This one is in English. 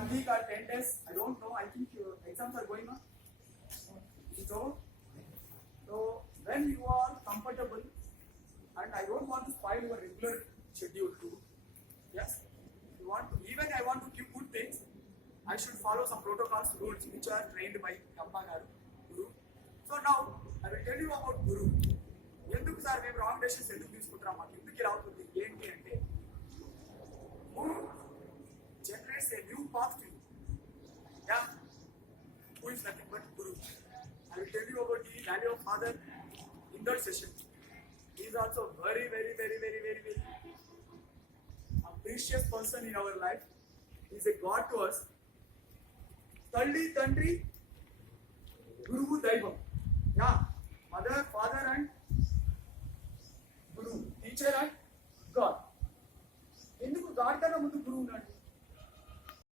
1 week or 10 days, I don't know. I think your exams are going on. So when you are comfortable, and I don't want to spoil your regular schedule too. Yes, you want to, even I want to give good things. I should follow some protocols, rules which are trained by Kampa Garu, Guru. So now I will tell you about Guru. ఎందుకు sir మేము wrong decisions ఎందుకు తీసుకుంటాం, మాకు ఎందుకు ఇలా అవుతుంది ఏంటి అంటే, Guru generates a new path to you. Yeah, who is nothing but Guru. I will tell you about the value of Father in that session. He is also very a precious person in our life. He is a God to us. Talli Tandri Guru Daivam. Yeah, mother, father and Guru, teacher and God. ఎందుకు God కన్నా ముందు గురువు ఉన్నాడు?